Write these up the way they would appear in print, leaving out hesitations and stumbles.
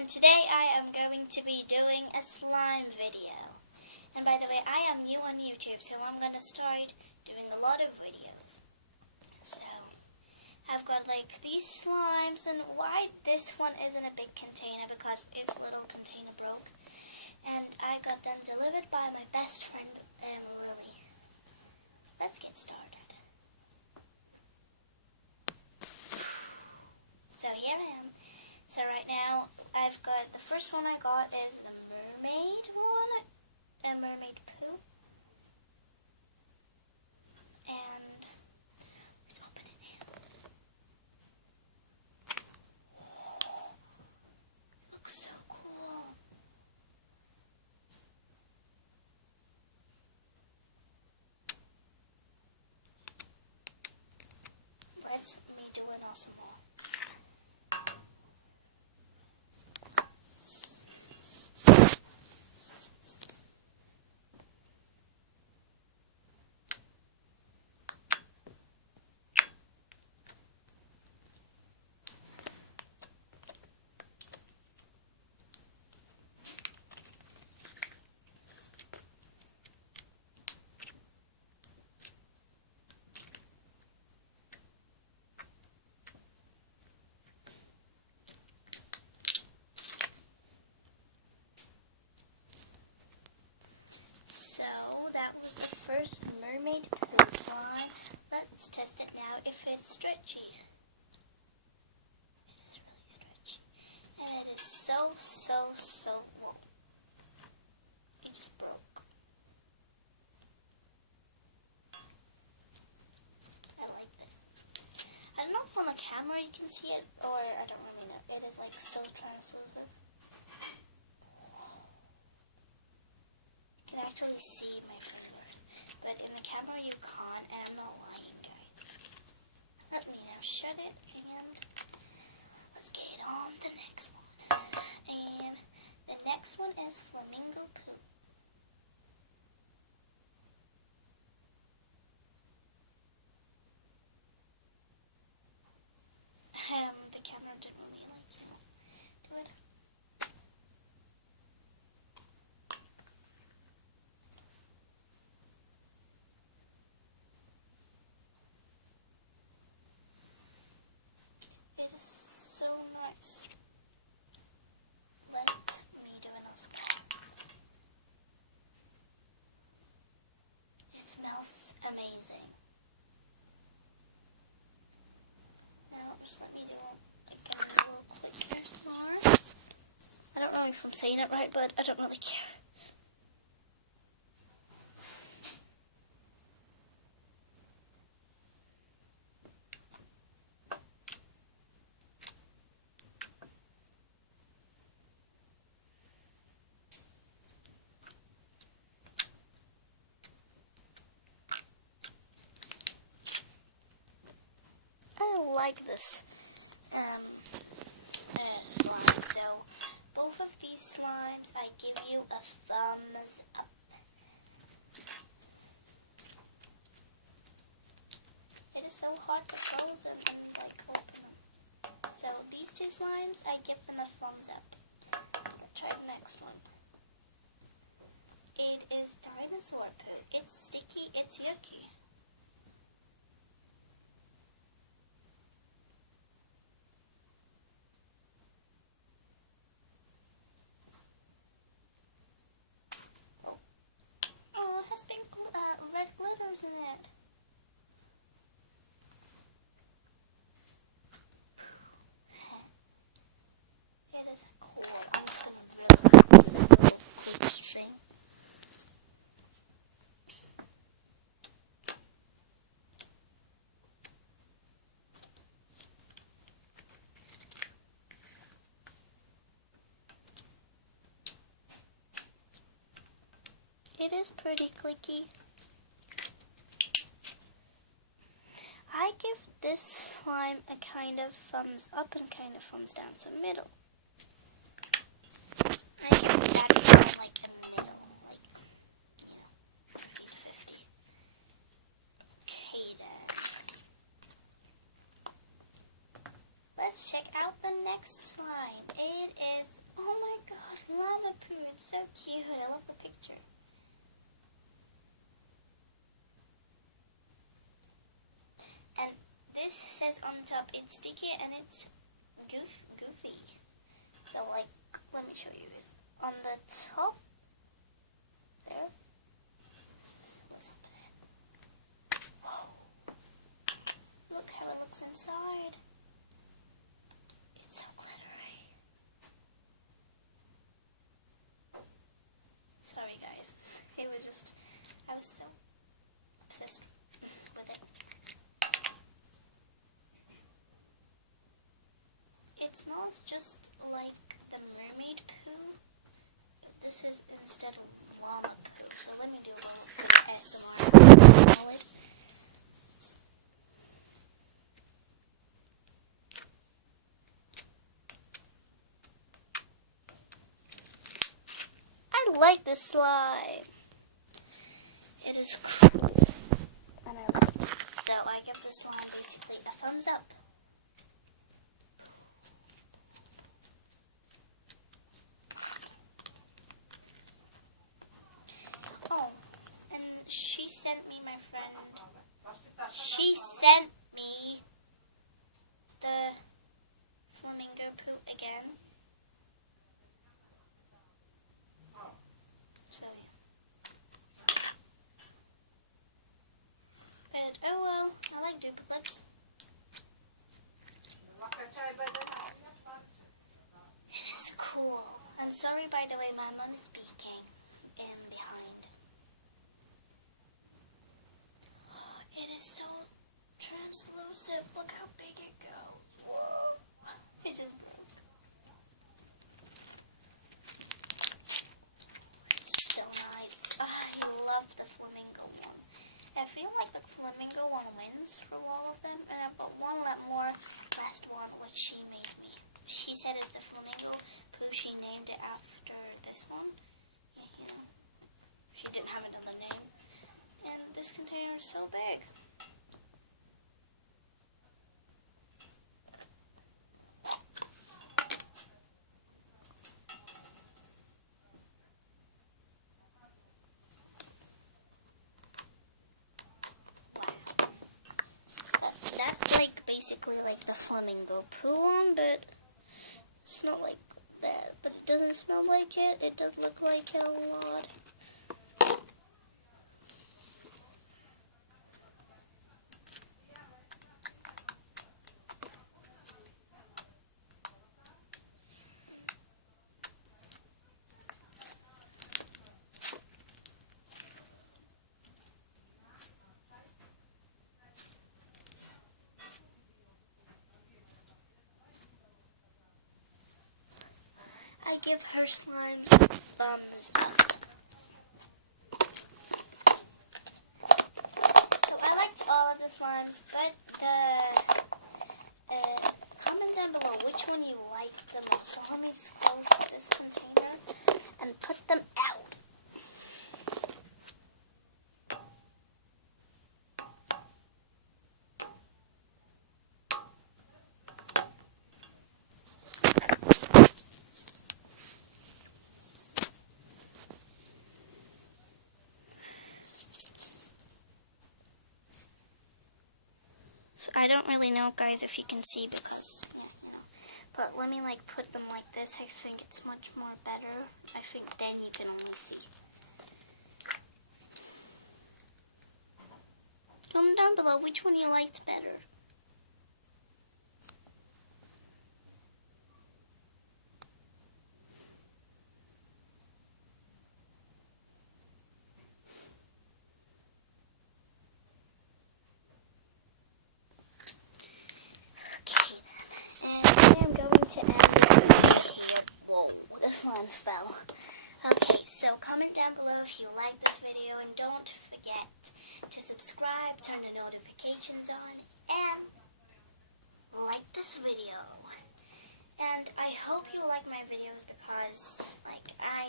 and today I am going to be doing a slime video. And by the way, I am new on YouTube, so I'm going to start doing a lot of videos. So, I've got like these slimes, and why this one is in a big container, because its little container broke. And I got them delivered by my best friend, Lily. Let's get started. So here I am. So right now, I've got, the first one I got is the mermaid one, a mermaid poo. And let's open it now. It looks so cool. Let's me do an awesome one. First mermaid poo slime. Let's test it now if it's stretchy. It is really stretchy. And it is so warm. It just broke. I like that. I don't know if on the camera you can see it, or I don't really know. It is like so translucent. You can actually see my fingers. But in the camera you can't, and I'm not lying, guys. Let me now shut it, and let's get on the next one. And the next one is flamingo poo. The camera didn't really like it. Good. So nice. Let me do it also. It smells amazing. Now just let me do it again real quick. There's more. I don't know if I'm saying it right, but I don't really care. I like this slime. So both of these slimes, I give you a thumbs up. It is so hard to close them and like open them. So these two slimes, I give them a thumbs up. Let's try the next one. It is dinosaur poo. It's sticky, it's yucky. Oh, it has pink, red glitters in it. It is cool. I'm just going to do a quick thing. It is pretty clicky. I give this slime a kind of thumbs up and kind of thumbs down, so middle. I give that slime like a middle, like, 50-50. Okay then. Let's check out the next slime. It is Llama Poo. It's so cute. I love the picture. And this says on top it's sticky and it's goofy. So like, let me show you this. On the top, there. Whoa. Look how it looks inside. It's so glittery. Sorry guys. I was so obsessed with it. It smells just like the mermaid poo, but this is instead of llama poo. So let me do a little ASMR. I like this slime. It is cool, and I like it. So I give the slime basically a thumbs up. She sent me, my friend. She sent me the flamingo poop again. So yeah. But oh well, I like duplicates. It is cool. I'm sorry, by the way, my mom's speaking behind. It is so translucent. Look how big it goes. Whoa. It just moves. It's so nice. I love the flamingo one. I feel like the flamingo one wins from all of them. And I bought one more last one, which she made me. She said it's the flamingo poo. She named it after this one. You know, she didn't have another name. And this container is so big. That's like basically like the flamingo poo one, but it's not like that. But it doesn't smell like it. It does look like it a lot. I give her slime thumbs up. So I liked all of the slimes, but comment down below which one you like the most. So let me just close this container and put them out. So I don't really know, guys, if you can see because, but let me like put them like this. I think it's much more better. I think then you can only see. Comment down below which one you liked better. To end here. Whoa, the slime fell. Okay, so comment down below if you like this video, and don't forget to subscribe, turn the notifications on, and like this video. And I hope you like my videos because, like, I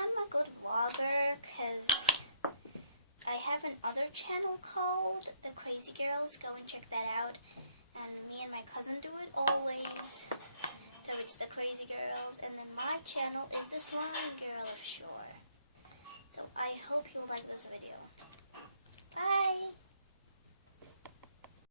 am a good vlogger because I have another channel called The Crazy Girls. Go and check that out. And me and my cousin do it always. So it's The Crazy Girls. And then my channel is the Slime Girl of Shore. So I hope you like this video.